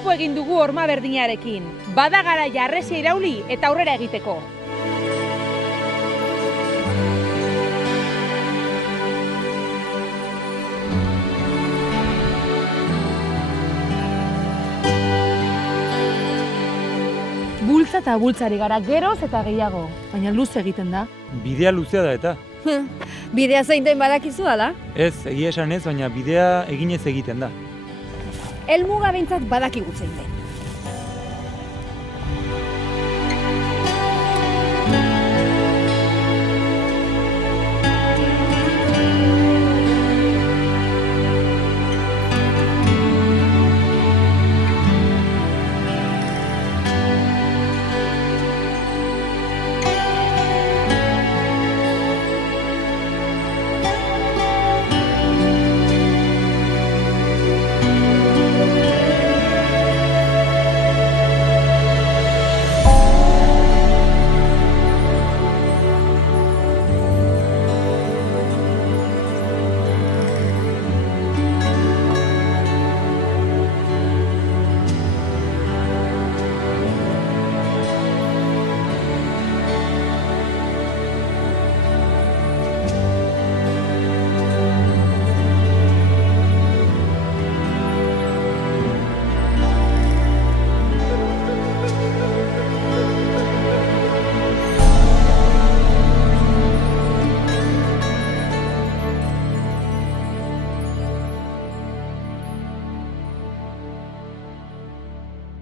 topo egin dugu horma berdinarekin. Bada gara jarresia irauli eta aurrera egiteko. Bultza eta bultzari gara geroz eta gehiago, baina luze egiten da. Bidea luzea da eta. Bidea zein den badakizu ala? Ez, egia esan ez, baina bidea eginez egiten da. Helmuga behintzat badakigu zein den.